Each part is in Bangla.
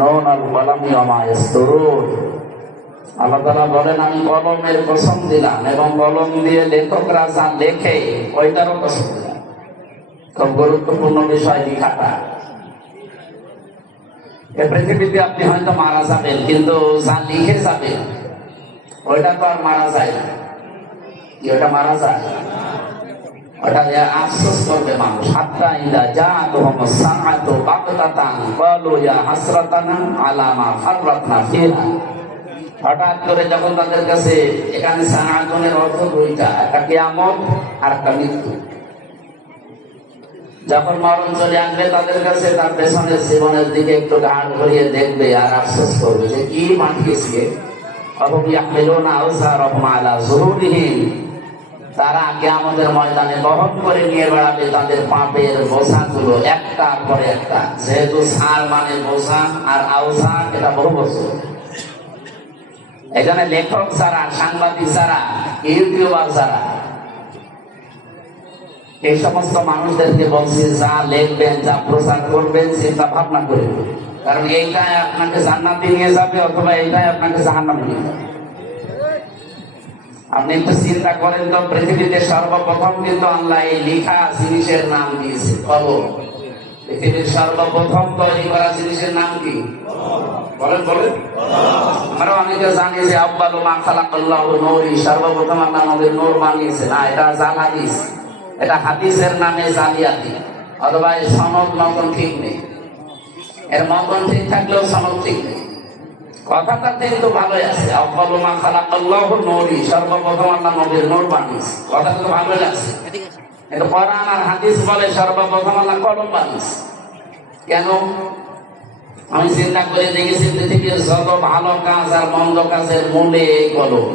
নুন আল কলামি ওয়া মা ইয়াসতুরুন। আল্লাহ তাআলা বলেন, আমি কলমের কসম দিলাম এবং কলম দিয়ে লেখকরা যা লেখে ওইটারও কসম দিলাম। খুব গুরুত্বপূর্ণ বিষয় লেখাটা। এই পৃথিবীতে আপনি হয়তো মারা যাবেন, কিন্তু যা লিখে যাবেন ওইটা তো আর মারা যায় না। কি ওটা মারা যায়? ওটা আফসোস করবে মানুষ। হাত্তা ইদা জাআতুহুমুস সাআতু বাগতাতান ক্বালু ইয়া হাসরাতানা আলা মা ফাররাতনা ফিহা। হঠাৎ করে যখন তাদের কাছে, এখানে সাআতুনের অর্থ দুইটা, একটা কিয়ামত আর একটা মৃত্যু। যখন মরণ চলে আসবে তাদের কাছে, তার পেছনের জীবনের দিকে একটু ঘাড় ঘুরিয়ে দেখবে আর আফসোস করবে যে কি মাঠিয়েছে। তারা কিয়ামতের ময়দানে বহন করে নিয়ে বেড়াবে তাদের পাপের বোঝাগুলো একটার পরে একটা। যেহেতু সার মানে বোঝা আর আউজা এটা বহু বছর, এখানে লেখক যারা, সাংবাদিক যারা, ইউটিউবার যারা, এই সমস্ত মানুষদেরকে বলছি যা লিখবেন, যা প্রচার করবেন চিন্তা ভাবনা করে, কারণ এইটাই আপনাকে জান্নাতে নিয়ে যাবে অথবা এইটাই আপনাকে জাহান্নামে নিয়ে যাবে। আপনি একটু চিন্তা করেন তো, পৃথিবীতে সর্বপ্রথম কিন্তু আল্লাহ এই লেখা জিনিসের নাম দিয়েছে কলম। পৃথিবীর সর্বপ্রথম তৈরি করা জিনিসের নাম কি? বলেন বলেন। আমরা অনেকে জানি যে আব্বালু মা খালাকাল্লাহু নূরি, সর্বপ্রথম আল্লাহ আমাদের নূর বানিয়েছে। না, এটা জাল হাদিস। এটা হাদিসের নামে জালিয়াতি, অথবা এই সনদ মতন ঠিক নেই। এর মতন ঠিক থাকলেও সনদ ঠিক নেই। কথাটা কিন্তু ভালোই আছে, আব্বালু মা খালাকাল্লাহু নূরি, সর্বপ্রথম আল্লাহ নবীর নূর বানিয়েছে। কথা কিন্তু ভালোই লাগছে, কিন্তু কোরআন আর হাদিস বলে সর্বপ্রথম আল্লাহ কলম বানিয়েছে। কেন? আমি চিন্তা করে দেখেছি, পৃথিবীর যত ভালো কাজ আর মন্দ কাজের মূলে এই কলম।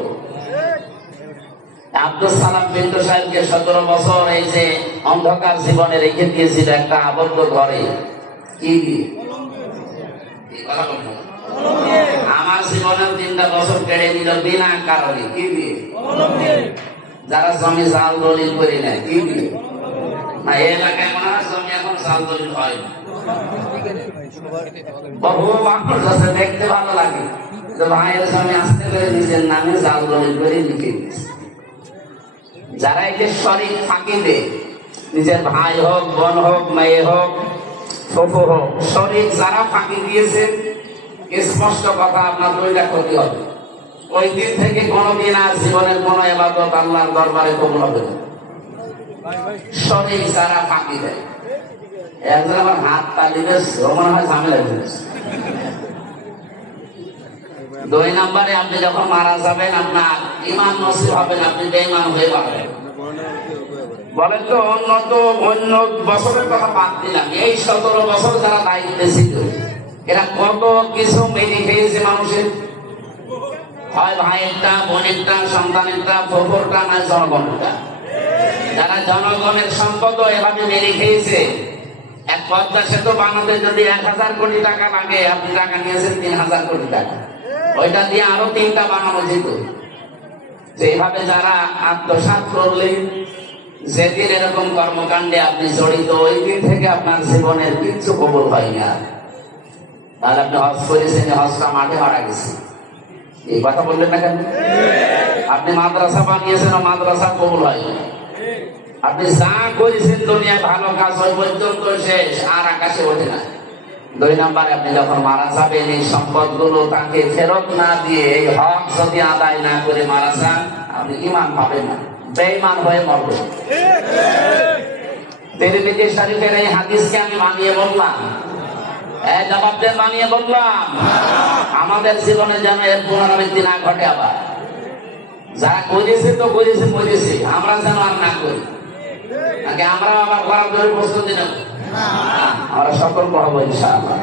আব্দুল সালাম বিন্টু সাহেবকে 17 বছর এই যে অন্ধকার জীবনে রেখে দিয়েছিল একটা আবদ্ধ ঘরে। কি দিয়ে? আমার জীবনের 3টা বছর কেড়ে নিল বিনা কারণে। কি দিয়ে? যারা জমি জাল দলিল করে নেয়। কি দিয়ে? না, এই এলাকায় মনে হয় জমি এখন জাল দলিল হয় না। বহু মানুষ আছে, দেখতে ভালো লাগে যে ভাইয়ের জমি আসতে করে নিজের নামে জাল দলিল করে লিখে দিচ্ছে। যারা একে শরীক ফাঁকি দেয়, নিজের ভাই হোক, বোন হোক, মেয়ে হোক, ফুফু হোক, শরীক যারা ফাঁকি দিয়েছে, স্পষ্ট কথা, আপনার 2টা ক্ষতি হবে। ওই দিন থেকে কোনোদিন আর জীবনের কোন ইবাদত আল্লাহর দরবারে কবুল হবে না। শরীক যারা ফাঁকি দেয়, একজন আমার হাত তালিবে মনে হয় ঝামেলা হয়েছে। 2 নম্বরে, আপনি যখন মারা যাবেন আপনার ঈমান নসিব হবে না, আপনি বেঈমান হয়ে পাবেন। বলেন তো, অন্য বছরের কথা বাদ দিলাম, এই 17 বছর যারা দায়িত্বে ছিল এরা কত কিছু মেনে খেয়েছে মানুষের। হয় ভাইয়েরটা, বোনেরটা, সন্তানেরটা, ফোফরটা, না জনগণেরটা। যারা জনগণের সম্পদ এভাবে মেনে খেয়েছে, এক পদ্মা সেতু বানাতে যদি 1000 কোটি টাকা লাগে, আপনি টাকা নিয়েছেন 3000 কোটি টাকা, ওইটা দিয়ে আরো 3টা বানানো যেত। এইভাবে যারা আত্মসাৎ করলেন, যেদিন এরকম কর্মকাণ্ডে আপনি জড়িত, ওই দিন থেকে আপনার জীবনের কিচ্ছু কবুল হয় না। তাহলে আপনি হজ করেছেন, হজটা মাঠে মারা গেছে। এই কথা বললেন না কেন? আপনি মাদ্রাসা বানিয়েছেন, মাদ্রাসা কবুল হয় না। আপনি যা করেছেন দুনিয়ায় ভালো কাজ, ওই পর্যন্ত শেষ, আর আকাশে ওঠে না। 2 নম্বরে, আপনি যখন মারা যাবেন, এই সম্পদগুলো তাকে ফেরত না দিয়ে, এই হক যদি আদায় না করে মারা যান, আপনি ঈমান পাবেন না, বেঈমান হয়ে মরবেন। তিরমিজি শরীফের এই হাদিসকে আমি মানিয়ে বললাম, জবাব দেন, মানিয়ে বললাম। আমাদের জীবনে যেন এর পুনরাবৃত্তি না ঘটে। আবার যারা করেছে তো করেছে, মরেছে, আমরা যেন আর না করি। নাকি আমরা আবার করার জন্য প্রস্তুতি নেব? আমরা সতর্ক হবো ইনশাআল্লাহ।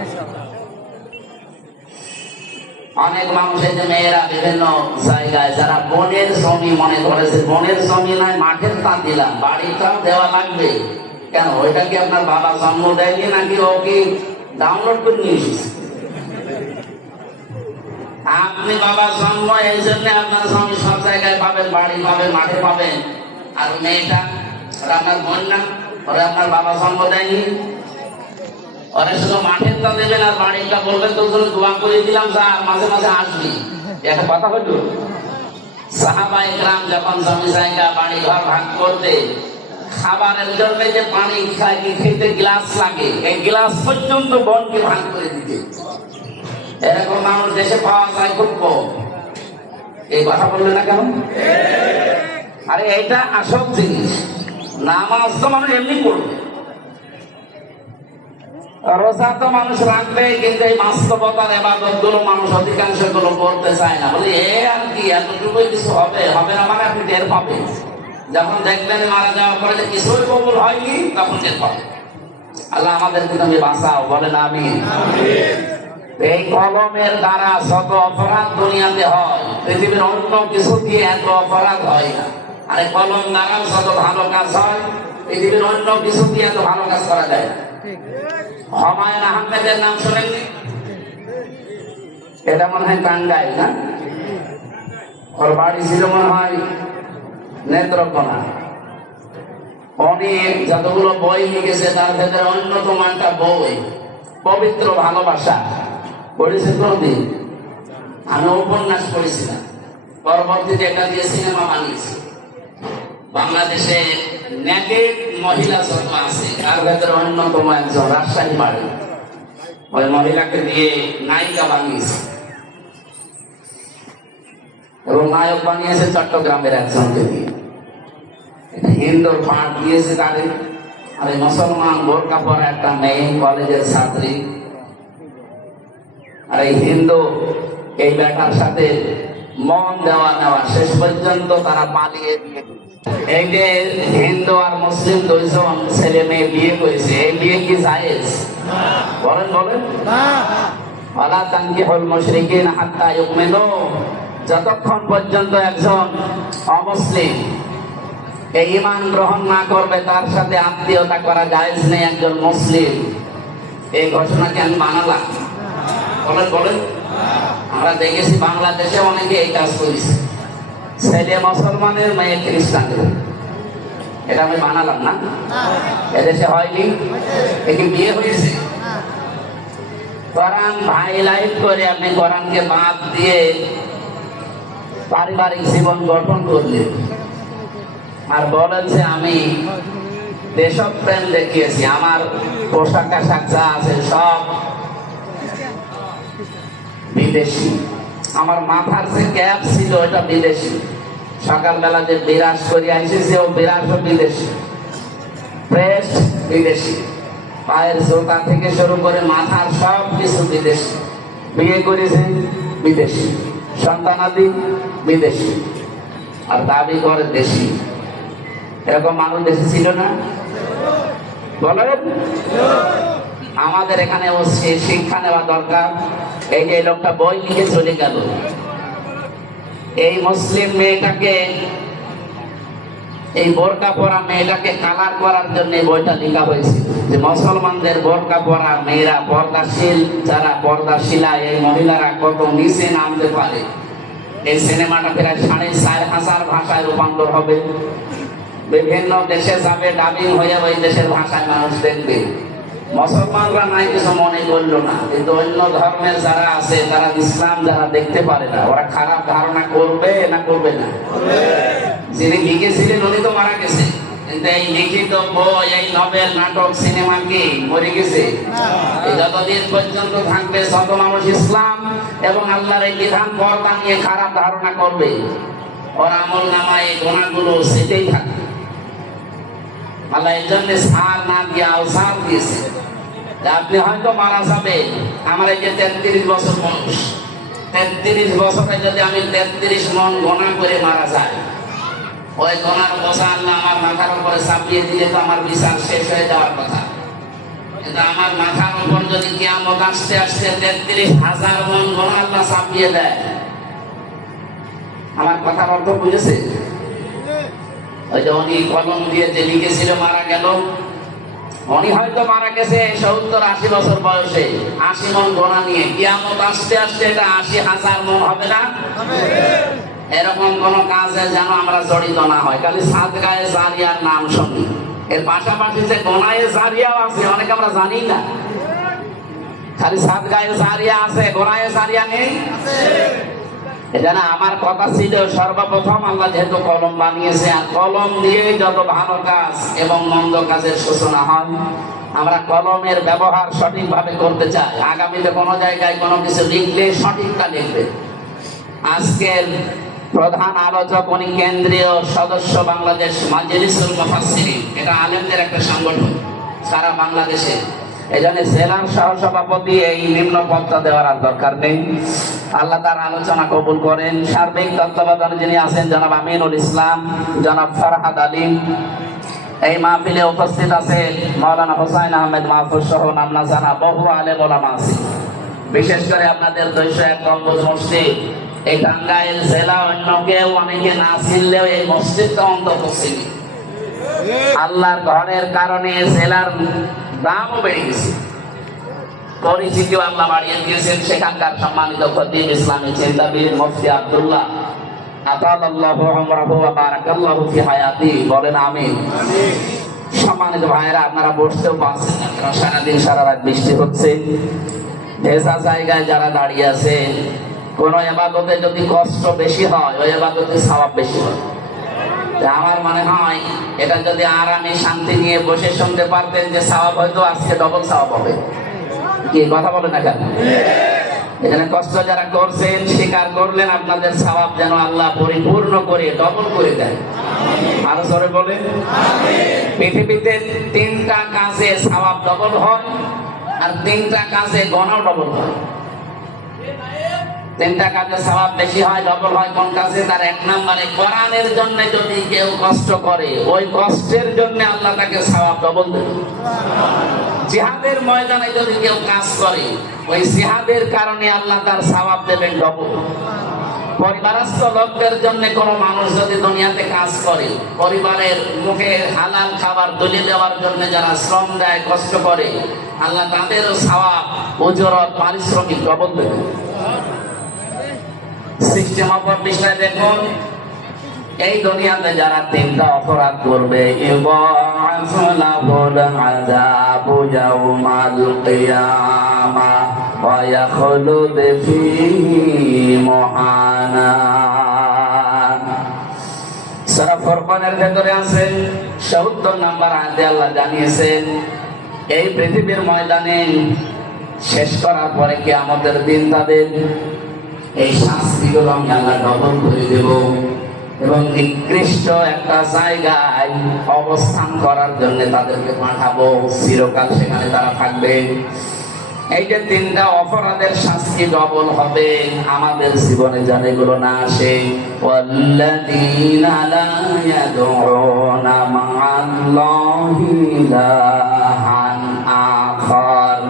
অনেক মানুষের যে মেয়েরা বিভিন্ন জায়গায় যারা বোনের জমি মনে করেছে, বোনের জমি নয়, মাঠের তা দিলাম, বাড়িটাও দেওয়া লাগবে। কেন? ওইটা কি আপনার বাবা জন্ম দেয়নি, নাকি ও কি ডাউনলোড করে নিয়ে এসেছে? আপনি বাবা জন্ম, এই জন্য আপনার জমি সব জায়গায় পাবেন, বাড়ি পাবেন, মাঠে পাবেন। আর মেয়েটা আপনার বোন না, ওরা আপনার বাবা জন্ম দেয়নি, ওরা শুধু মাঠেরটা দেবেন আর বাড়িটা বলবেন তোর জন্য দোয়া করে দিলাম, যা মাঝে মাঝে আসবি। একটা কথা হইল, সাহাবা ইকরাম যখন জমি জায়গা বাড়ি ঘর ভাগ করতে খাবারের জন্য যে পানি খেতে গ্লাস লাগে, এই গ্লাস পর্যন্ত বনকে ভাগ করে দিতে। এরকম মানুষ দেশে পাওয়া যায় খুব কম। এই কথা বললে না কেন? আরে এইটা আসল জিনিস। নামাজ তো মানুষ এমনি পড়বে, রোজা তো মানুষ রাখবে, কিন্তু এই বাস্তবতার এবাদত গুলো মানুষ অধিকাংশ গুলো করতে চায় না। বলি এ আর কি, এতটুকুই কিছু হবে, হবে না মানে আপনি টের পাবেন যখন দেখবেন মারা যাওয়ার পরে যে কিছুই কবুল হয়নি, তখন টের পাবেন। আল্লাহ আমাদেরকে তুমি বাঁচাও, বলেন আমিন। এই কলমের দ্বারা শত অপরাধ দুনিয়াতে হয়, পৃথিবীর অন্য কিছু দিয়ে এত অপরাধ হয় না। আরে কলম দ্বারাও শত ভালো কাজ হয়, পৃথিবীর অন্য কিছু দিয়ে এত ভালো কাজ করা যায় না। হুমায়ুন আহমেদের নাম শোনেননি? এটা মনে হয় টাঙ্গাইল না? ওর বাড়ি ছিল মনে হয় নেত্রকোনা। অনেক যতগুলো বই লিখেছে তার ভেতরে অন্যতম একটা বই পবিত্র ভালোবাসা। পড়েছেন কোনদিন? আমি উপন্যাস পড়েছিলাম, পরবর্তীতে এটা দিয়ে সিনেমা বানিয়েছি। বাংলাদেশে নেকেড মহিলা যত আছে তার ভেতরে অন্যতম একজন, রাজশাহী বাড়ি। ওই মহিলাকে দিয়ে নায়িকা বানিয়েছে এবং নায়ক বানিয়েছে চট্টগ্রামের একজনকে দিয়ে। হিন্দুর পাঠ দিয়েছে তাদের। আর মুসলমান বোরকা পরা একটা মেয়ে, কলেজের ছাত্রী। আর এই হিন্দু এই বেটার সাথে মন দেওয়া নেওয়া, শেষ পর্যন্ত তারা পালিয়ে দিয়ে। এই যে হিন্দু আর মুসলিম দুইজন ছেলে মেয়ে বিয়ে করেছে, এই বিয়ে কি জায়েজ? বলেন বলেন। ওয়ালা তানকিহুল মুশরিকিনা হাত্তা ইউমিনু, যতক্ষণ পর্যন্ত একজন অমুসলিম এই ঈমান গ্রহণ না করবে তার সাথে আত্মীয়তা করা জায়েজ নেই একজন মুসলিম। এই ঘোষণাকে আমি মানালাম। বলেন বলেন। আমরা দেখেছি বাংলাদেশে অনেকে এই কাজ করেছে, ছেলে মুসলমানের মেয়ে খ্রিস্টানের। এটা আমি বানালাম না? এদেশে হয়নি? একে বিয়ে হয়েছে। কোরআন হাইলাইট করে আপনি কোরআনকে বাদ দিয়ে পারিবারিক জীবন গঠন করলেন আর বলেছে আমি দেশপ্রেম দেখিয়েছি, আমার পোশাক আশাক যা আছে সব বিদেশি, আমার মাথার যে ক্যাপ ছিল এটা বিদেশি, সকালবেলা যে বিরাজ করে আসেছে ও বিরাজও বিদেশি, প্রেস বিদেশি, পায়ের জোতা থেকে শুরু করে মাথার সব কিছু বিদেশি, বিয়ে করেছে বিদেশি, সন্তানাদি বিদেশি, আর দাবি করে দেশি। এরকম মানুষ দেশে ছিল না? বলেন। আমাদের এখানে শিক্ষা নেওয়া দরকার। এই যে লোকটা বই লিখে চলে গেল, এই মুসলিম মেয়েটাকে, এই বোরকা পরা মেয়েটাকে কালার করার জন্য বইটা লেখা হয়েছে যে মুসলমানদের বোরকা পরা মেয়েরা, পর্দাশীল যারা পর্দাশীলা এই মহিলারা কত নিচে নামতে পারে। এই সিনেমাটা প্রায় 4,500 ভাষায় রূপান্তর হবে, বিভিন্ন দেশে যাবে, ডাবিং হয়ে ওই দেশের ভাষায় মানুষ দেখবে। মুসলমানরা নাই কিছু মনে করলো না, কিন্তু অন্য ধর্মের যারা আছে তারা ইসলাম যারা দেখতে পারে না, ওরা খারাপ ধারণা করবে না করবে না? যিনি লিখেছিলেন উনি তো মারা গেছে, কিন্তু এই লিখিত বই, এই নভেল, নাটক, সিনেমা কি মরে গেছে? যতদিন পর্যন্ত থাকবে শত মানুষ ইসলাম এবং আল্লাহর এই বিধান পর্দা নিয়ে খারাপ ধারণা করবে, ওর আমল নামায় এই গুণাগুলো সেটাই থাকবে। আল্লাহ এই জন্য সার না দিয়ে আওসার দিয়েছে। আপনি হয়তো মারা যাবেন, আমার এই যে 33 বছর বয়স, 33 বছরে যদি আমি 33 মন গোনা করে মারা যাই, ওই গোনার বোঝা আল্লাহ আমার মাথার উপরে চাপিয়ে দিলে তো আমার বিচার শেষ হয়ে যাওয়ার কথা। কিন্তু আমার মাথার উপর যদি কিয়ামত আসতে আসতে 33,000 মন গোনা আল্লাহ চাপিয়ে দেয়, আমার কথার অর্থ বুঝেছে? ওই যে উনি কলম দিয়ে যে লিখেছিল মারা গেল, উনি হয়তো মারা গেছে 70-80 বছর বয়সে, 80 মন গোনা নিয়ে। কিয়ামত আসতে আসতে এটা 80,000 মন হবে না? এরকম কোন কাজে যেন আমরা জড়িত না হয়, খালি সাদকায়ে জারিয়ার নাম শুনি, এর পাশাপাশি যে গোনায়ে জারিয়াও আছে অনেকে আমরা জানি না। খালি সাত গায়ে সারিয়া আছে, গোড়ায় সারিয়া নেই। এখানে আমার কথা ছিল সর্বপ্রথম আল্লাহ যেহেতু কলম বানিয়েছে, আর কলম দিয়ে যত ভালো কাজ এবং মন্দ কাজের সূচনা হয়, আমরা কলমের ব্যবহার সঠিকভাবে করতে চাই। আগামীতে কোনো জায়গায় কোনো কিছু লিখলে সঠিকটা লিখবে। আজকের প্রধান আলোচক উনি কেন্দ্রীয় সদস্য বাংলাদেশ মাজলিসুল মুফাসসিরিন, এটা আলেমদের একটা সংগঠন সারা বাংলাদেশে। এজন্য জেলার সহসভাপতি এই নিম্ন পদটা দেওয়ার আর দরকার নেই। আল্লাহ তার আলোচনা কবুল করেন। সার্বিক তত্ত্বাবধানে যিনি আছেন জনাব আমিনুল ইসলাম, জনাব ফরহাদ আলী। এই মাহফিলে উপস্থিত আছেন মাওলানা হোসাইন আহমেদ মাহফুজ সহ নাম না জানা বহু আলেম ওলামা আছে। বিশেষ করে আপনাদের 201 গম্বুজ মসজিদ, এই টাঙ্গাইল জেলা অন্য কেউ অনেকে না চিনলেও এই মসজিদটা অন্তত চিনি। আল্লাহর ঘরের কারণে জেলার দামও বেড়ে গেছে, পরিচিতিও আল্লাহ বাড়িয়ে দিয়েছেন। সেখানকার সম্মানিত খতিব ইসলামী চিন্তাবিদ মুফতি আব্দুল্লাহ আতালাল্লাহু উমরাহু ওয়া বারাকাল্লাহু ফি হায়াতি, বলেন আমিন। সম্মানিত ভাইয়েরা, আপনারা বসতেও পারছেন না, কারণ সারাদিন সারা রাত বৃষ্টি হচ্ছে। ভেজা জায়গায় যারা দাঁড়িয়ে আছে, কোন ইবাদতে যদি কষ্ট বেশি হয়, ওই ইবাদতে সওয়াব বেশি হয়। আমার মনে হয় এটা যদি আরামে শান্তি নিয়ে বসে শুনতে পারতেন, যে সওয়াব হয়তো আজকে ডবল সওয়াব হবে। কি কথা বলেন না কেন? এখানে কষ্ট যারা করছেন, স্বীকার করলেন, আপনাদের সওয়াব যেন আল্লাহ পরিপূর্ণ করে ডবল করে দেয়। আরো জোরে বলেন। পৃথিবীতে 3টা কাজে সওয়াব ডবল হয়, আর 3টা কাজে গুনাহ ডবল হয়। 3টা কাজে সওয়াব বেশি হয়, ডবল হয় কোন কাজে? তার 1 নম্বরে কোরআনের জন্য যদি কেউ কষ্ট করে, ওই কষ্টের জন্য আল্লাহ তাকে সওয়াব ডবল দেবে। জিহাদের ময়দানে যদি কেউ কাজ করে, ওই জিহাদের কারণে আল্লাহ তার সওয়াব দেবেন ডবল। পরিবারস্থ লোকদের জন্য কোন মানুষ যদি দুনিয়াতে কাজ করে, পরিবারের মুখে হালাল খাবার তুলে দেওয়ার জন্য যারা শ্রম দেয়, কষ্ট করে, আল্লাহ তাদেরও সওয়াব, উজরত, পারিশ্রমিক ডবল দেবে। সিস্টেম অফ বিষয় দেখুন, এই দুনিয়াতে যারা 3টা অপরাধ করবে, ইবাহুল আযাবু ইয়াউমাল কিয়ামা ওয়া ইয়াখলুদ ফীহি মুহানা। সূরা ফুরকানের ভেতরে আছে ৭০ নম্বর আয়াতে আল্লাহ জানিয়েছেন, এই পৃথিবীর ময়দানে শেষ করার পরে কিয়ামতের দিন তাদের এই শাস্তিগুলো আমি আল্লাহ ডবল করে দেব, এবং নিকৃষ্ট একটা জায়গায় অবস্থান করার জন্য তাদেরকে পাঠাবো। চিরকাল সেখানে তারা থাকবে। এই যে 3টা অপরাধের শাস্তি ডবল হবে, আমাদের জীবনে যেন এগুলো না আসে। ওয়াল্লাযীনা লা ইয়াদউনা মা'আল্লাহি ইলাহান আখার।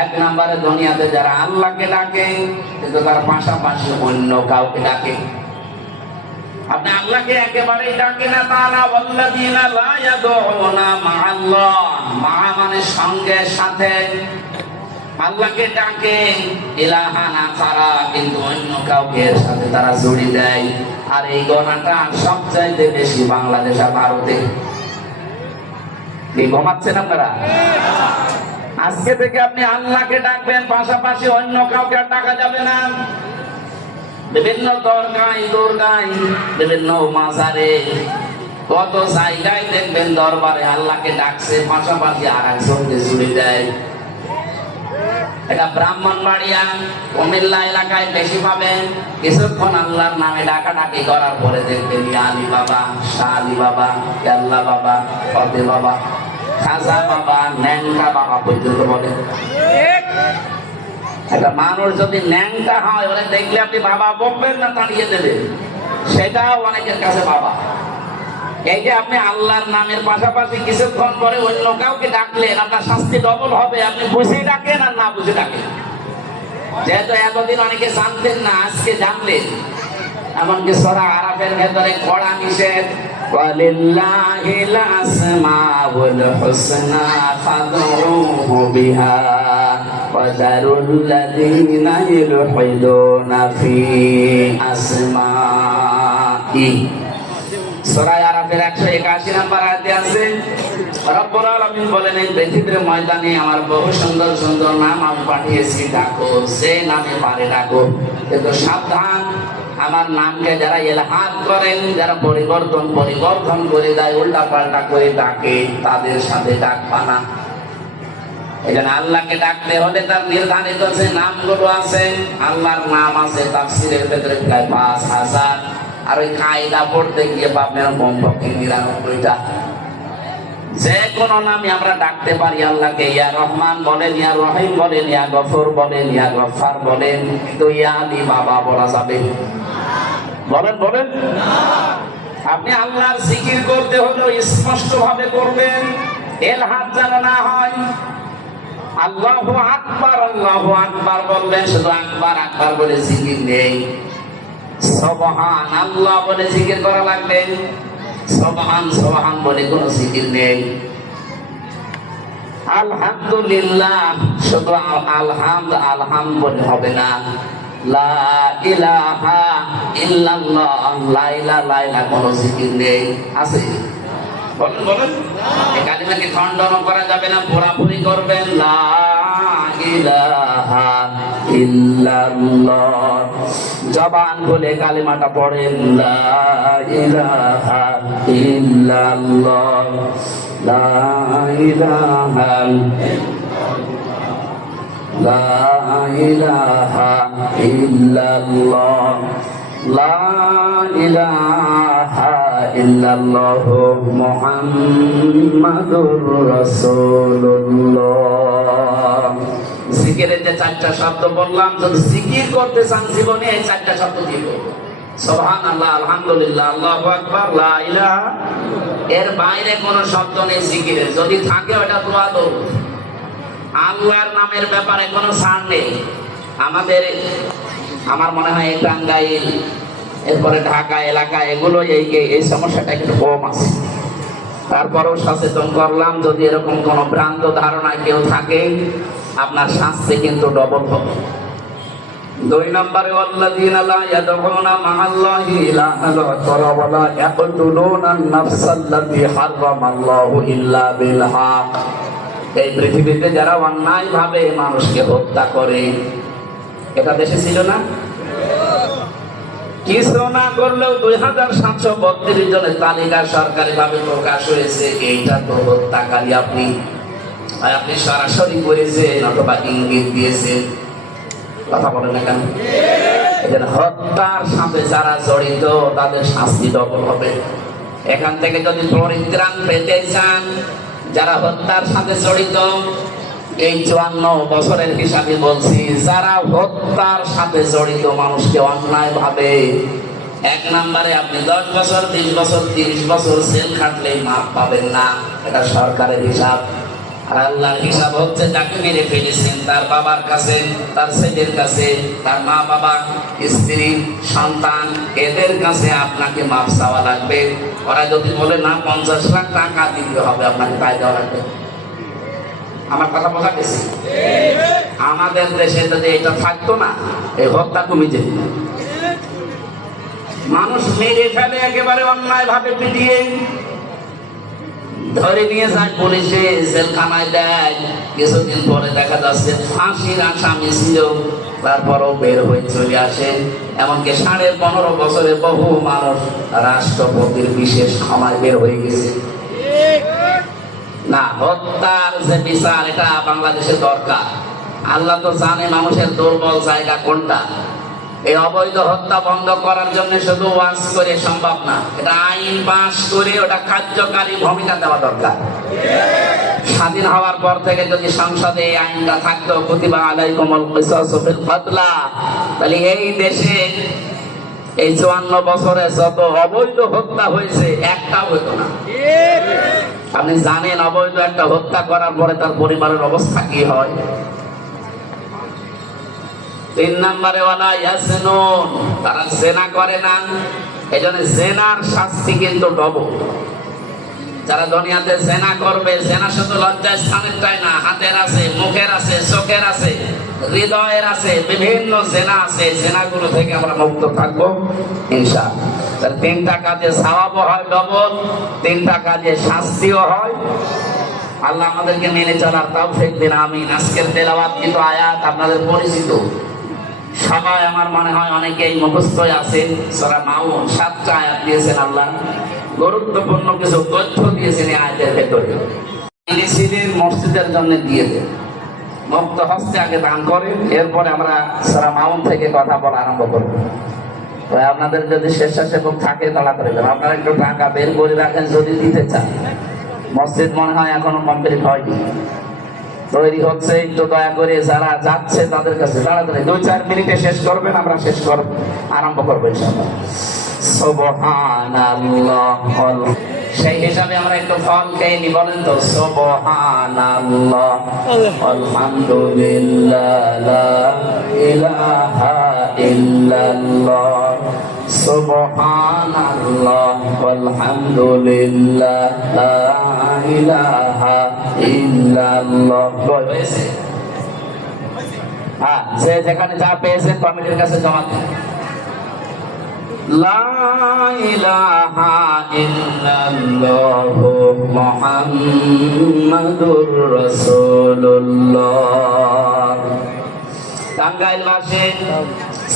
1 নম্বরে দুনিয়াতে যারা আল্লাহকে ডাকে, কিন্তু তার পাশাপাশি অন্য কাউকে ডাকে। আপনি আল্লাহকে একেবারেই ডাকে না, তা না। ওয়াল্লাযীনা লা ইয়াদউনা মা'আল্লাহ, মা মানে সঙ্গে, সাথে। আল্লাহকে ডাকে ইলাহান আখারা, কিন্তু অন্য কাউকে এর সাথে তারা জড়িয়ে দেয়। আর এই গোনাটা সবচাইতে বেশি বাংলাদেশ আর ভারতে। কি ঘুমাচ্ছেন আপনারা? আজকে থেকে আপনি আল্লাহকে ডাকবেন, পাশাপাশি অন্য কাউকে আর ডাকা যাবে না। বিভিন্ন দরগায়, বিভিন্ন মাজারে, কত জায়গায় দেখবেন দরবারে আল্লাহকে ডাকছে, পাশাপাশি আর একজনকে জুড়ে দেয়। এটা ব্রাহ্মণবাড়িয়া, কুমিল্লা এলাকায় বেশি পাবেন। কিছুক্ষণ আল্লাহর নামে ডাকাডাকি করার পরে দেখবেন আলী বাবা, শাহ আলী বাবা, আল্লাহ বাবা, ফতে বাবা, খাজা বাবা, ন্যাংটা বাবা পর্যন্ত বলে। একটা মানুষ যদি ন্যাংটা হয়, ওরে দেখলে আপনি বাবা বলবেন না, তাড়িয়ে দেবেন, সেটাও অনেকের কাছে বাবা। এই যে আপনি আল্লাহর নামের পাশাপাশি কিছুক্ষণ পরে অন্য কাউকে ডাকলেন, আপনার শাস্তি ডবল হবে। আপনি বুঝে ডাকেন আর না বুঝে ডাকেন। যেহেতু এতদিন অনেকে জানতেন না, আজকে জানলেন। এমনকি সূরা আরাফের ভেতরে কড়া নিষেধ, ওয়ালিল্লাহিল আসমাউল হুসনা ফাদউহু বিহা ওয়া যারুল্লাযীনা ইউলহিদুনা ফি আসমাই। সূরা আরাফের 181 নম্বর আয়াতে আছে, রব্বুল আলামিন বলেন, এই পৃথিবীর ময়দানে আমার বহু সুন্দর সুন্দর নাম আমি পাঠিয়েছি, ডাকো, যে নামে পারে ডাকো। কিন্তু সাবধান, আমার নামকে যারা ইলহাদ করেন, যারা পরিবর্তন করে দেয়, উল্টা পাল্টা করে ডাকে, তাদের সাথে ডাকবা না। এখানে আল্লাহকে ডাকতে হলে তার নির্ধারিত যে নামগুলো আছে, আল্লাহর নাম আছে তাফসীরের ভেতরে প্রায় 5000, আর ওই কায়দা পড়তে গিয়ে পাবেন কমপক্ষে 99টা। যে কোনো নামে আমরা ডাকতে পারি আল্লাহকে। ইয়া রহমান বলেন, ইয়া রহিম বলেন, ইয়া গফুর বলেন, ইয়া গফফার বলেন, কিন্তু ইয়া আলী বাবা বলা যাবে? বলেন বলেন। আপনি আল্লাহর জিকির করতে হলেও স্পষ্ট ভাবে করবেন, এলহাদ যেন না হয়। আল্লাহু আকবার বলবেন, শুধু আকবার আকবার বলে জিকির নেই। সুবহান আল্লাহ বলে জিকির করা লাগবে, সুবহান বলে কোনো জিকির নেই। আলহামদুলিল্লাহ, শুধু আলহাম বলে হবে না। লা ইলাহা ইল্লাল্লাহ, লা ইলাহা কোনো জিকির নেই। আছে? বলেন বলেন। এই কালিমাকে খণ্ডন করা যাবে না, পুরাপুরি করবেন। লা ইলাহা ইল্লাল্লাহ, জবান বলে কালিমাটা পড়েন। লা ইলাহা ইল্লাল্লাহ, লা ইলাহা লা ইলাহা ইল্লাল্লাহ, লা ইলাহা ইল্লাল্লাহ মুহাম্মাদুর রাসূলুল্লাহ। জিকিরের যে 4টা শব্দ বললাম, যদি জিকির করতে চান জীবনে এই 4টা শব্দ দিব। সুবহানাল্লাহ, আলহামদুলিল্লাহ, আল্লাহু আকবার, লা ইলাহা। এর বাইরে কোনো শব্দ নেই জিকিরের। যদি থাকে ওটা দোয়া দাও। আল্লাহর নামের ব্যাপারে কোনো ছাড় নেই। আমার মনে হয় এই টাঙ্গাইল, এরপরে ঢাকা এলাকা, এগুলো এই সমস্যাটা একটু কম আছে। তারপরেও সচেতন করলাম, যদি এরকম কোন ভ্রান্ত ধারণা কেউ থাকে, আপনার শাস্তি কিন্তু ডবল হবে। 2 নম্বরে, ওয়াল্লাযীনা লা ইয়াদউনা মা'আল্লাহি ইলাহান আখরা ওয়া লা ইয়াকতুলুনা আন-নাফসাল্লাতী হারামাল্লাহু ইল্লা বিল হক। এই পৃথিবীতে যারা অন্যায় ভাবে মানুষকে হত্যা করে, এটা দেশে ছিল না? কিছু না করলেও 2732 জনের তালিকা সরকারি ভাবে প্রকাশ হয়েছে। এইটা তো হত্যাকারী। আপনি সরাসরি করেছেন অথবা ইঙ্গিত দিয়েছেন। কথা বলেন না কেন? হত্যার সাথে যারা জড়িত তাদের শাস্তি ডবল হবে। এখান থেকে যদি পরিত্রাণ পেতে চান, যারা হত্যার সাথে জড়িত, এই 54 বছরের হিসাবে বলছি, যারা হত্যার সাথে জড়িত মানুষকে অন্যায় ভাবে, 1 নম্বরে আপনি 10 বছর, 20 বছর, 30 বছর জেল খাটলেই মাপ পাবেন না। এটা সরকারের হিসাব। আর আল্লাহর হিসাব হচ্ছে, যাকে মেরে ফেলেছেন তার বাবার কাছে, তার ছেলের কাছে, তার মা বাবা, স্ত্রী, সন্তান, এদের কাছে আপনাকে মাপ চাওয়া লাগবে। ওরা যদি বলে না 50 লাখ টাকা দিতে হবে, আপনাকে তাই দেওয়া লাগবে। আমার কথা বোঝা গেছে? আমাদের দেশে যদি এটা থাকতো না, এই হত্যা কমে যেত। মানুষ মেরে ফেলে একেবারে অন্যায় ভাবে, পিটিয়ে ধরে নিয়ে যায় পুলিশে, জেলখানায় দেয়। কিছুদিন পরে দেখা যাচ্ছে ফাঁসির আসামি ছিল, তারপরও বের হয়ে চলে আসে। এমনকি 15.5 বছরে বহু মানুষ রাষ্ট্রপতির বিশেষ ক্ষমায় বের হয়ে গেছে। না, হত্যার যে বিচার, এটা বাংলাদেশে দরকার। আল্লাহ তো জানে মানুষের দুর্বল জায়গা কোনটা। এই অবৈধ হত্যা বন্ধ করার জন্য শুধু ওয়াজ করে সম্ভব না, এটা আইন পাস করে ওটা কার্যকারী ভূমিকা দেওয়া দরকার। স্বাধীন হওয়ার পর থেকে যদি সংসদে এই আইনটা থাকতো, কুতিবা আলাইকুমুল কিসাসু ফিল কাতলা, তাহলে এই দেশে এই 54 বছরে যত অবৈধ হত্যা হয়েছে, একটাও হতো না। আপনি জানেন অবৈধ একটা হত্যা করার পরে তার পরিবারের অবস্থা কি হয়? 3 নম্বরে, ওয়ালা ইয়াসনুন, তারা জেনা করে না। এজন্য জেনার শাস্তি কিন্তু ডবল। যারা দুনিয়াতে জেনা করবে, জেনা শুধু লজ্জার স্থানেরটাই না, হাতের আছে, মুখের আছে, চোখের আছে, হৃদয়ের আছে, বিভিন্ন জেনা আছে। জেনাগুলো থেকে আমরা মুক্ত থাকবো ইনশাআল্লাহ। তাহলে 3টা কাজে সওয়াবও হয় ডবল, 3টা কাজে শাস্তিও হয় আল্লাহ আমাদেরকে মেনে চলার তৌফিক দিন, আমিন। আজকের তেলাওয়াত কিন্তু আয়াত আপনাদের পরিচিত, সবাই আমার মনে হয় অনেকেই মুখস্থ আছে। সূরা মাউন 7টা আয়াত দিয়েছেন আল্লাহ, গুরুত্বপূর্ণ কিছু তথ্য দিয়েছেন এই আয়াতের ভেতরে। ইনিশিয়াটিভ মসজিদের জন্য দিয়ে দেন, মুক্ত হস্তে আগে দান করেন, এরপরে আমরা সূরা মাউন থেকে কথা বলা আরম্ভ করব। তো আপনাদের যদি স্বেচ্ছাসেবক থাকে তাহলে করে দেন, আপনারা একটু টাকা বের করে রাখেন যদি দিতে চান। মসজিদ মনে হয় এখনো কমপ্লিট হয়নি, তৈরি হচ্ছে। একটু দয়া করে যারা যাচ্ছে তাদের কাছে তাড়াতাড়ি 2-4 মিনিটে শেষ করবেন, আমরা শেষ করব, আরম্ভ করবো ইনশাআল্লাহ। সুবহানাল্লাহ, সেই হিসাবে আমরা একটু ফল খেয়ে নি, বলেন তো সুবহানাল্লাহ, আলহামদুলিল্লাহ, লা ইলাহা ইল্লাল্লাহ, সুবহানাল্লাহ, আলহামদুলিল্লাহ, লা ইলাহা ইল্লাল্লাহ। হ্যাঁ, যে যেখানে যা পেয়েছেন কমিটির কাছে জমা দেন। লা ইলাহা ইল্লাল্লাহু মুহাম্মাদুর রাসূলুল্লাহ। টাঙ্গাইলবাসী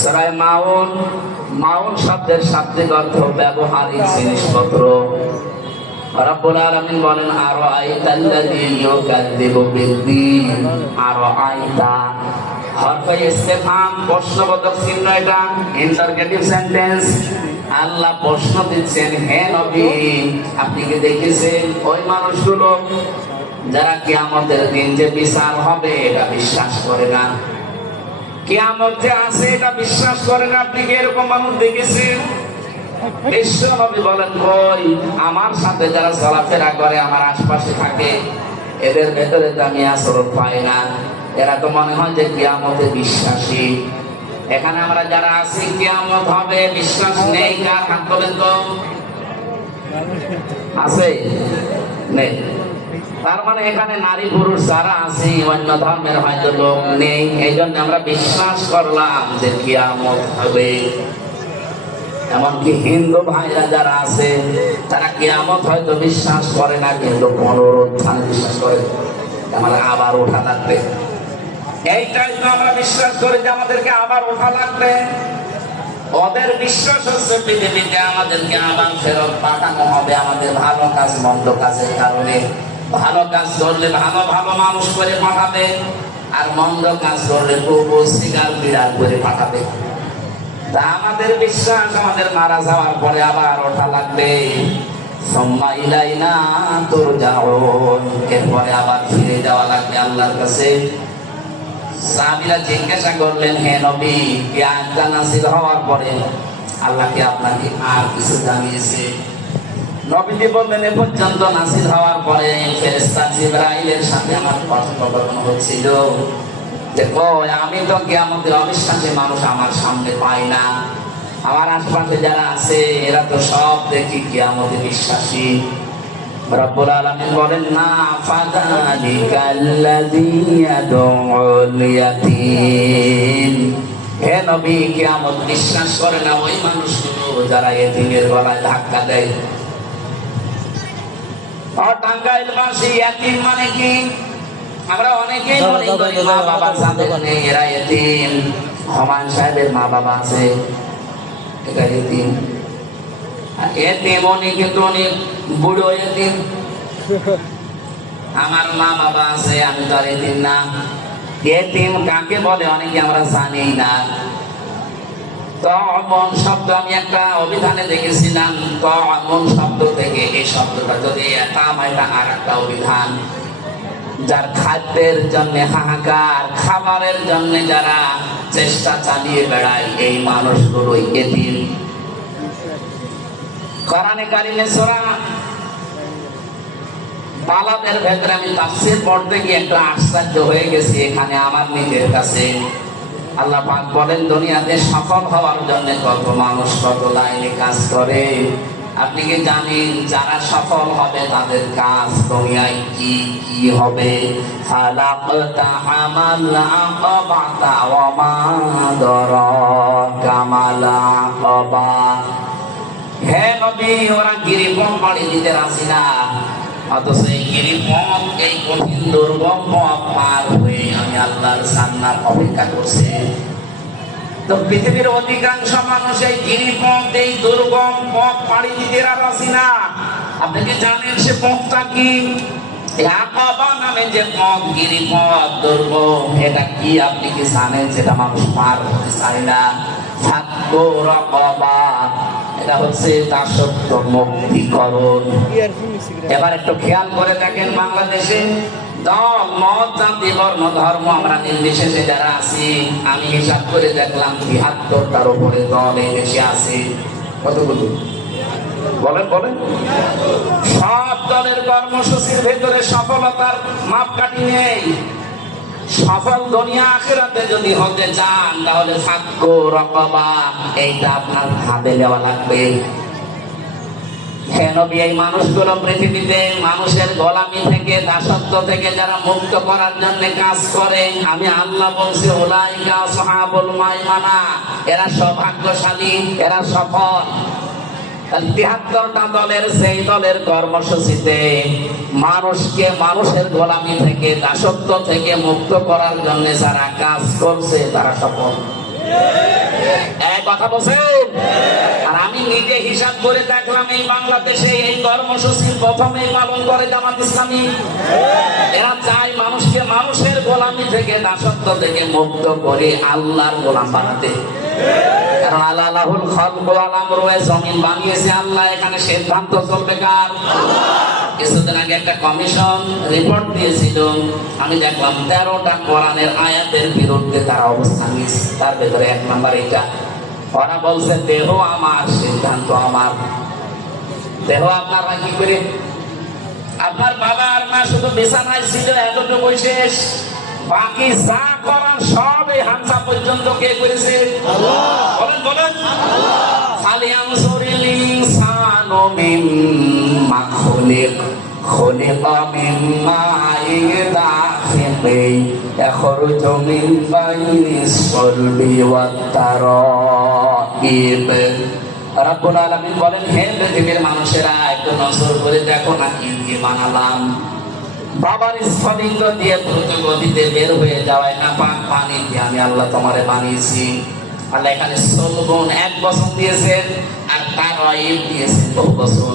সূরা মাউন, মাউন শব্দের শাব্দিক অর্থ ব্যবহারিক জিনিসপত্র। রব্বুল আলামিন বলেন আরাআইতাল্লাযী ইউকাযযিবু বিদ্দীন, আরাআইতা হরফে ইসতিফহাম, প্রশ্নবোধক চিহ্ন, এটা ইন্টারগেটিভ সেন্টেন্স। আল্লাহ প্রশ্ন দিচ্ছেন, হে নবী আপনি কি দেখেছেন ওই মানুষগুলো যারা কিয়ামতের দিন যে বিচার হবে এটা বিশ্বাস করে না, কিয়ামতে আছে এটা বিশ্বাস করে না, আপনি কি এরকম মানুষ দেখেছেন? বিশ্বনবী বলেন, কই আমার সাথে যারা চলাফেরা করে, আমার আশপাশে থাকে, এদের ভেতরে তো আমি আচরণ পাই না, এরা তো মনে হয় যে কিয়ামতে বিশ্বাসী। এখানে আমরা যারা আছি কিয়ামত হবে বিশ্বাস নেই, কার হাত বলেন তো? আছে? নেই। তার মানে এখানে নারী পুরুষ যারা আছি, অন্য ধর্মের হয়তো লোক নেই, এই জন্য আমরা বিশ্বাস করলাম যে কিয়ামত হবে। এমনকি হিন্দু ভাইরা যারা আছে তারা কিয়ামত হয়তো বিশ্বাস করে না, কিন্তু পুনরুত্থান বিশ্বাস করে, আমাদের আবার ওঠা লাগবে। এইটাই তো আমরা বিশ্বাস করি যে আমাদেরকে আবার ওঠা লাগবে। ওদের বিশ্বাস হচ্ছে পৃথিবীতে আমাদেরকে আবার ফেরত পাঠানো হবে, আমাদের ভালো কাজ মন্দ কাজের কারণে। ভালো কাজ করলে ভালো ভালো মানুষ করে পাঠাবে, আর মন্দ কাজ করলে কুকুর শিকার বিড়াল করে পাঠাবে। তা আমাদের বিশ্বাস আমাদের মারা যাওয়ার পরে আবার ওঠা লাগবে। সুম্মা ইলাইনা তুরজাউন, এরপরে আবার ফিরে যাওয়া লাগবে আল্লাহর কাছে। সাহাবীরা জিজ্ঞাসা করলেন, হে নবী এই আয়াতটা নাযিল হওয়ার পরে আল্লাহ কি আপনাকে আর কিছু জানিয়েছে? নবীজি বললেন, এ পর্যন্ত নাযিল হওয়ার পরে ফেরেশতা জিবরাইলের সাথে আমার কথোপকথন হচ্ছিল। দেখো আমি তো কিয়ামতের অবিশ্বাসী মানুষ আমার সামনে পাই না, আমার আশপাশে যারা আছে এরা তো সব দেখি কিয়ামতে বিশ্বাসী। রব্বুল আলামিন বলেন, না ফাযালিকাল্লাযী ইয়াদউল ইয়াতীম, হে নবী কিয়ামত বিশ্বাস করে না ওই মানুষগুলো যারা এতিমের গলায় ধাক্কা দেয়। টাঙ্গাইলবাসী এতিম মানে কি? আমরা অনেকেই মনে করি মা বাবা যাদের নেই এরা এতিম। হুমায়ুন সাহেবের মা বাবা আছে, এটা এতিম। এতিম উনি কিন্তু উনি বুড়ো এতিম। আমার মা বাবা আছে, আমি তো আর এতিম না। এতিম কাকে বলে অনেকে আমরা জানি না। তমন শব্দ আমি একটা অভিধানে দেখেছিলাম, তমন শব্দ থেকে এই শব্দটা যদি একাম, এটা আর একটা অভিধান। যার খাদ্যের জন্য হাহাকার, খাবারের জন্য যারা চেষ্টা চালিয়ে বেড়ায়, এই মানুষগুলোই এতিম। কোরআনে কারিমে সূরা বালাদের ভেতরে আমি তাফসীর পড়তে গিয়ে একটু আশ্চর্য হয়ে গেছি এখানে আমার নিজের কাছে। আল্লাহ পাক বলেন, দুনিয়াতে সফল হওয়ার জন্য কত মানুষ কত লাইনে কাজ করে। আপনি কি জানেন যারা সফল হবে তাদের কাজ দুনিয়ায় কি কি হবে? ফালাকতা হামাল আকাবাতা ওয়া মা দারাকা মাল আকাবা। হে নবী ওরা গিরিপথ পাড়ি দিতে রাজি না, অথচ এই গিরিপথ, এই কঠিন দুর্গম পথ পার হয়ে আমি আল্লাহর জান্নাত অপেক্ষা করছি। তো পৃথিবীর অধিকাংশ মানুষ এই গিরিপথ, এই দুর্গম পথ পাড়ি দিতে রাজি না। আপনি কি জানেন সে পথটা কি? আকাবা নামে যে পথ, গিরিপথ, দুর্গম, এটা কি আপনি কি জানেন? যেটা মানুষ পার হতে চায় না। ফাক্কু রাকাবা, এটা হচ্ছে দাসত্ব মুক্তিকরণ। এবার একটু খেয়াল করে দেখেন, বাংলাদেশে দল, মত, জাতি, বর্ণ, ধর্ম আমরা নির্বিশেষে যারা আছি, আমি হিসাব করে দেখলাম ৭৩টার উপরে দল এই দেশে আছে। কতগুলো বলেন বলেন? সব দলের কর্মসূচির ভেতরে সফলতার মাপকাঠি নেই। সফল দুনিয়া আখিরাতে যদি হতে চান, তাহলে ফাক্কু রাকাবা, এইটা আপনার হাতে দেওয়া লাগবে। হে নবী, এই মানুষগুলো পৃথিবীতে মানুষের গোলামি থেকে, দাসত্ব থেকে যারা মুক্ত করার জন্য কাজ করে, আমি আল্লাহ বলছি উলাইকা আসহাবুল মাইমানা, এরা সৌভাগ্যশালী, এরা সফল। ৭৩টা দলের, সেই দলের কর্মসূচিতে মানুষকে মানুষের গোলামি থেকে, দাসত্ব থেকে মুক্ত করার জন্য যারা কাজ করছে তারা সফল। এক কথা বলছেন? আর আমি নিজে হিসাব করে দেখলাম, এই বাংলাদেশে এই কর্মসূচির প্রথমেই পালন করে জামাত ইসলামী। এরা চায় মানুষকে মানুষের গোলামি থেকে, দাসত্ব থেকে মুক্ত করে আল্লাহর গোলাম বানাতে। কারণ আল্লাহুল খালকু ওয়াল আমরু, জমিন বানিয়েছে আল্লাহ, এখানে সিদ্ধান্ত চলবে কার? কিছুদিন আগে একটা কমিশন রিপোর্ট দিয়েছিল, আমি দেখলাম ১৩টা কোরআনের আয়াতের বিরুদ্ধে তারা অবস্থান নিয়েছে। তার ভেতরে ১ নাম্বার এটা, ওরা বলছে দেহ আমার, সিদ্ধান্ত আমার। দেহ আপনারা কি করে? আপনার বাবা আর মা শুধু বিছানায় ছিল, এতটুকু শেষ। বাকি যা করার সব এই হামসা পর্যন্ত কে করেছে? বলেন বলেন? খালি আনসুরিল ইনসানু মিম্মা খুলিকা মিম্মা দাফিকিন ইয়াখরুজু মিন বাইনিস সালবি ওয়াত তারাইব। রব্বুল আলামিন বলেন, হে পৃথিবীর মানুষেরা, একটু নজর করে দেখো না কি কি বানালাম। বাবার স্ফলিঙ্গ দিয়ে দ্রুত গতিতে বের হয়ে যাওয়ায় না পাক পানি দিয়ে আমি আল্লাহ তোমারে বানিয়েছি। আল্লাহ এখানে সলবন ১ বছর দিয়েছেন, আর তারাইব দিয়েছেন ২ বছর।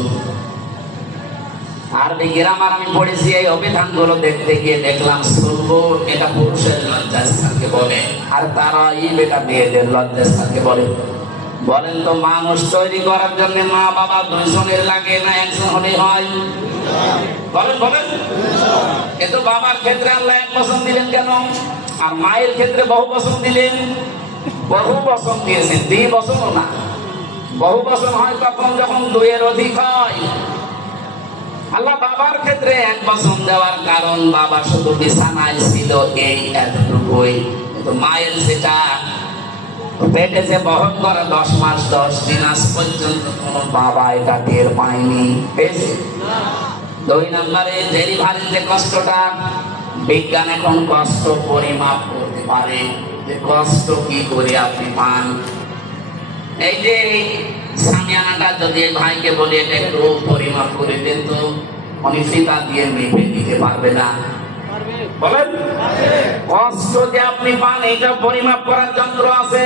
আরবি গ্রামার আমি পড়েছি, এই অভিধানগুলো দেখতে গিয়ে দেখলাম সলবন এটা পুরুষের লজ্জাস্থানকে বলে, আর তারাইব এটা মেয়েদের লজ্জাস্থানকে বলে। বলেন তো, মানুষ তৈরি করার জন্য মা বাবা ২ জনের লাগে না ১ জন হলেই হয়? বলেন বলেন? কিন্তু বাবার ক্ষেত্রে আল্লাহ ১ বছর দিলেন কেন? আর মায়ের ক্ষেত্রে বহু বছর দিলেন? বহু বছর দিয়েছেন, ২ বছরও না। বহু বছর হয় তখন যখন ২ এর অধিক হয়। আল্লাহ বাবার ক্ষেত্রে ১ বছর দেওয়ার কারণ, বাবা শুধু বিছানায় ছিল এই এতটুকুই। কিন্তু মায়ের যেটা পেটে যে বহন করে ১০ মাস ১০ দিন, আজ পর্যন্ত কোন বাবা এটা টের পায়নি। পেয়েছে? ২ নম্বরে ডেলিভারির যে কষ্টটা, বিজ্ঞান এখন কষ্ট পরিমাপ করতে পারে, যে কষ্ট কি করে আপনি পান। এই যে সামিয়ানাটা যদি ভাইকে বলি এটা একটু পরিমাপ করে দেন, তো উনি ফিতা দিয়ে মেপে দিতে পারবে না। বলেন? কষ্ট যে আপনি পান, এটা পরিমাপ করার যন্ত্র আছে।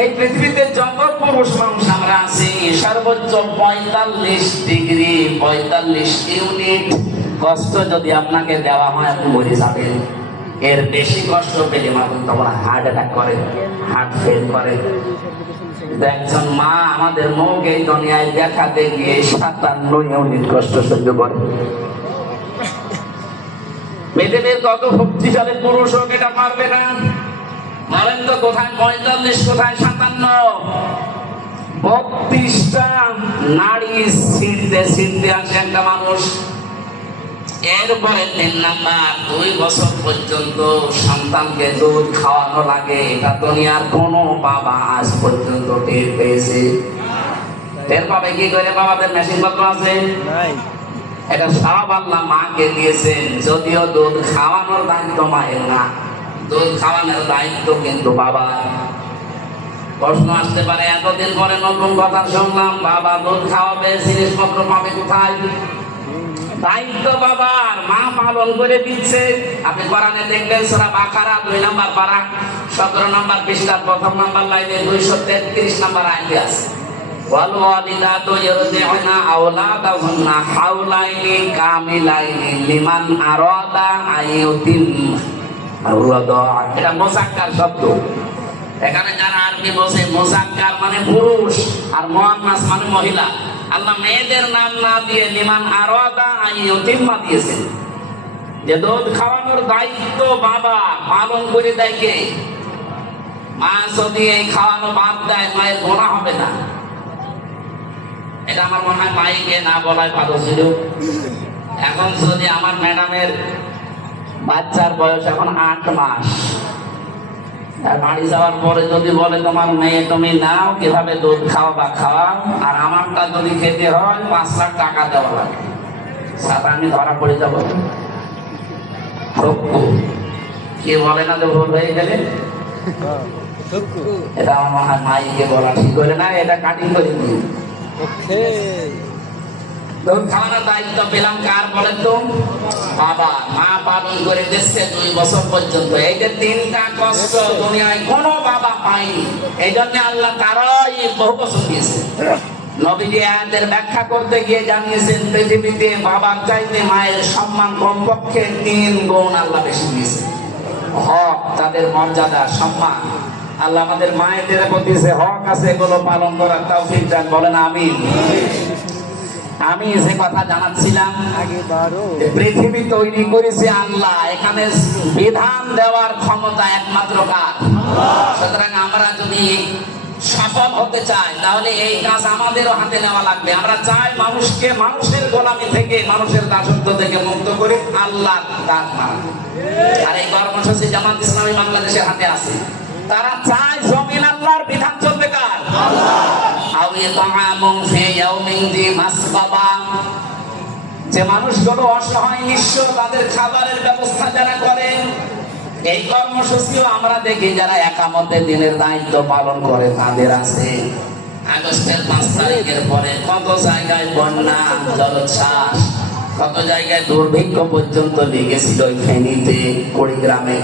এই পৃথিবীতে যত পুরুষ মানুষ আমরা আছি, সর্বোচ্চ ৪৫ ডিগ্রি ৪৫ ইউনিট কষ্ট যদি আপনাকে দেওয়া হয়, আপনি মরে যাবেন। এর বেশি কষ্ট পেলে মানুষ তখন হার্ট অ্যাটাক করে, হার্ট ফেল করে। একজন মা আমাদের মুখ এই দুনিয়ায় দেখাতে গিয়ে ৫৭ ইউনিট কষ্ট সহ্য করে। পৃথিবীর কত শক্তিশালী পুরুষ হোক এটা পারবে না। বলেন তো, কোথায় ৪৫, কোথায় ৫৭? ৩২টা নারী ছিঁড়তে ছিঁড়তে আসে একটা মানুষ। এরপরে ৩ নাম্বার, ২ বছর পর্যন্ত সন্তানকে দুধ খাওয়ানো লাগে। এটা দুনিয়ার কোনো বাবা আজ পর্যন্ত টের পেয়েছে? টের পাবে কি করে? বাবাদের মেশিন পত্র আছে? এটা সব আল্লাহ মাকে দিয়েছেন। যদিও দুধ খাওয়ানোর দায়িত্ব মায়ের না, দুধ খাওয়ানোর দায়িত্ব কিন্তু বাবা। প্রশ্ন আসতে পারে, এতদিন পরে নতুন কথা শুনলাম, বাবা দুধ খাওয়াবে, জিনিসপত্র পাবে কোথায়? দায়িত্ব বাবার, মা পালন করে দিচ্ছে। আপনি কোরআনে দেখবেন সূরা বাকারা 2 নম্বর পারা 17 নম্বর পৃষ্ঠার প্রথম নম্বর লাইনে 233 নম্বর আয়াতে আছে, ওয়াল ওয়ালিদাতু ইরদি'না আওলাদাহুন্না হাওলাইনি কামিলাইনি লিমান আরাদা আইয়ুতিম আওলাদা। এটা মুযাক্কার শব্দ। এখানে যারা আরবি বসে, মুযাক্কার মানে পুরুষ আর মুআন্নাস মানে মহিলা। আল্লাহ মেয়েদের নাম না দিয়ে লিমান আরাদা আইয়ুতিম্মা দিয়েছেন। যে দুধ খাওয়ানোর দায়িত্ব বাবা, পালন করে দেয় কে? মা যদি এই খাওয়ানো বাদ দেয় মায়ের গোনা হবে না। এটা আমার মনে হয় মাইকে না বলায় ভালো ছিল। এখন যদি আমার ম্যাডামের বাচ্চার বয়স এখন 8 মাস, আর বাড়ি যাওয়ার পরে যদি বলে তোমার মেয়ে তুমি নাও, কিভাবে দুধ খাও বা খাওয়াও, আর আমারটা যদি খেতে হয় 5 লাখ টাকা দেওয়া লাগে, সাথে আমি ধরা পড়ে যাবো। কে বলে না যে ভুল হয়ে গেলে? এটা আমার মনে হয় মাইকে বলা ঠিক করে না, এটা কাটিং করে দিই। দুধ খাওয়ানোর দায়িত্ব পেলাম কার বলেন তো? বাবা। মা পালন করে দিচ্ছে 2 বছর পর্যন্ত। এই যে 3টা কষ্ট দুনিয়ায় কোনো বাবা পায়নি, এই জন্য আল্লাহ তারাই বহু বছর দিয়েছে। নবীজি আয়াতের ব্যাখ্যা করতে গিয়ে জানিয়েছেন, পৃথিবীতে বাবার চাইতে মায়ের সম্মান কমপক্ষে 3 গুণ আল্লাহ বেশি দিয়েছে। হক, তাদের মর্যাদা, সম্মান আল্লাহ আমাদের মায়েদের প্রতি যে হক আছে এগুলো পালন করার তৌফিক দান। বলেন আমিন। আমি যে কথা জানাচ্ছিলাম, পৃথিবী তৈরি করেছে আল্লাহ, এখানে বিধান দেওয়ার ক্ষমতা একমাত্র কার? সুতরাং আমরা যদি সফল হতে চাই তাহলে এই কাজ আমাদেরও হাতে নেওয়া লাগবে। আমরা চাই মানুষকে মানুষের গোলামি থেকে, মানুষের দাসত্ব থেকে মুক্ত করে আল্লাহর ডাক মানা। আর এই কর্মসূচি জামাত ইসলামী বাংলাদেশের হাতে আছে। তারা চায় জমিন আল্লাহর, বিধান চলবে কার? যে মানুষগুলো অসহায় নিঃস্ব, তাদের খাবারের ব্যবস্থা যারা করেন, এই কর্মসূচিও আমরা দেখি যারা একামতে দিনের দায়িত্ব পালন করে তাদের আছে। আগস্টের 5 তারিখের পরে কত জায়গায় বন্যা, জলোচ্ছ্বাস, কত জায়গায় দুর্ভিক্ষ পর্যন্ত লেগেছিল ফেনীতে, কুড়িগ্রামে।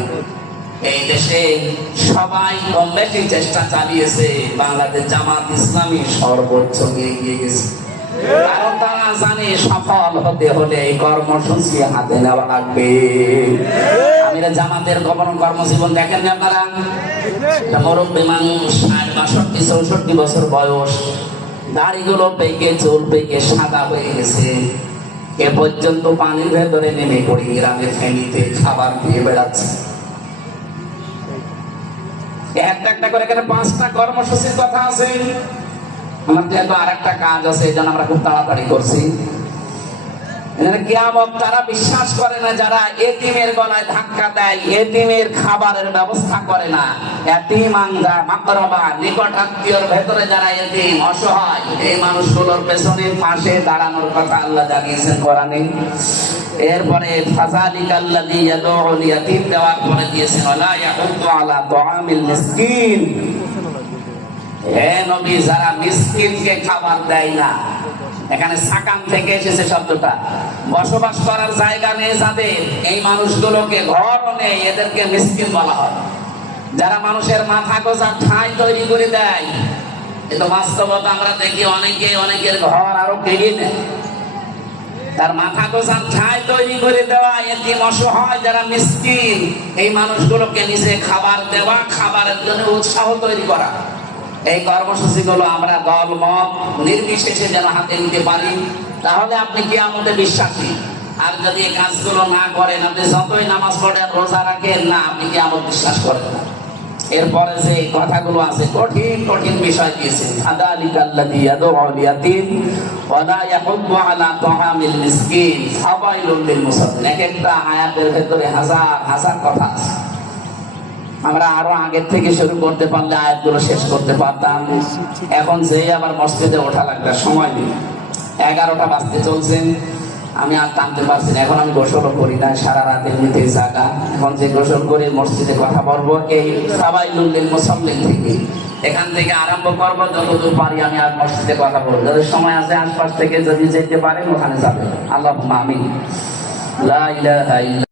এই দেশে সবাই কম বেশি চেষ্টা চালিয়েছে, বাংলাদেশ জামাত ইসলামী সর্বোচ্চ এগিয়ে গেছে। কারণ তারা জানে সফল হতে হলে এই কর্মসূচি হাতে নেওয়া লাগবে। আমিরা জামাতের কর্মজীবন দেখেন না আপনারা? মুরব্বী মানুষ, 60, 62, 64 বছর বয়স, দাড়িগুলো পেকে, চুল পেকে সাদা হয়ে গেছে। এ পর্যন্ত পানির ভেতরে নেমে পড়ে গ্রামের ফেনীতে খাবার দিয়ে বেড়াচ্ছে। একটা করে এখানে 5টা কর্মসূচির কথা আছে। আমার যেহেতু আরেকটা কাজ আছে, এই জন্য আমরা খুব তাড়াতাড়ি করছি। কিয়ামত তারা বিশ্বাস করে না যারা এতিমের গলায় ধাক্কা দেয়, এতিমের খাবারের ব্যবস্থা করে না। এতিম আঙ্গা মাকরাবা, নিকট আত্মীয়র ভেতরে যারা এতিম অসহায়, এই মানুষগুলোর পেছনে পাশে দাঁড়ানোর কথা আল্লাহ জানিয়েছেন কোরআনে। এরপরে ফাযালিকাল্লাযী ইয়াদউল ইয়াতীম দেওয়ার পরে দিয়েছেন ওয়ালা ইয়াহুদ্দু আলা তুআমিল মিসকিন। হে নবী, যারা মিসকিনকে খাবার দেয় না, এখানে সাকাম থেকে এসেছে শব্দটা। বসবাস করার জায়গা নেই যাদের, এই মানুষগুলোকে ঘরও নেই, এদেরকে মিসকিন বলা হয়। যারা মানুষের মাথা গোঁজার ঠাঁই তৈরি করে দেয়, কিন্তু বাস্তবতা আমরা দেখি অনেকের ঘর আরো কেড়ে নেয়। তার মাথা গোঁজার ঠাঁই তৈরি করে দেওয়া, এতিম অসহায় যারা মিসকিন, এই মানুষগুলোকে নিজে খাবার দেওয়া, খাবারের জন্য উৎসাহ তৈরি করা। এই কর্মসূচিগুলো আমরা দল মত নির্বিশেষে যেন হাতে নিতে পারি, তাহলে আপনি কিয়ামতে বিশ্বাসী। আর যদি এই কাজগুলো না করেন, আপনি যতই নামাজ পড়েন, রোজা রাখেন না, আপনি কিয়ামত বিশ্বাস করেন না। এরপরে যে কথাগুলো আছে, কঠিন কঠিন বিষয় দিয়েছে। ফাযালিকাল্লাযী ইয়াদউল ইয়াতীম ওয়া লা ইয়াহুদ্দু আলা তুআমিল মিসকিন ফাওয়াইলুল লিল মুসাল্লিন। একটা আয়াতের ভেতরে হাজার হাজার কথা আছে। আমরা আরো আগের থেকে শুরু করতে পারলে আয়াতগুলো শেষ করতে পারতাম। এখন যেই আবার মসজিদে ওঠা লাগবে, সময় নেই। 11টা বাজতে চলছে, আমি আর টানতে পারছি না। এখন আমি গোসল করি না, সারা রাত এমনিতে জাগা। এখন যে গোসল করে মসজিদে কথা বলবো, এই ফাওয়াইলুল লিল মুসাল্লিন থেকে এখান থেকে আরম্ভ করবো, যতদূর পারি আমি আর মসজিদে কথা বলবো, যদি সময় আছে আশপাশ থেকে যদি যেতে পারেন ওখানে যাবেন। আল্লাহুম্মা আমিন। লা ইলাহা ইল্লা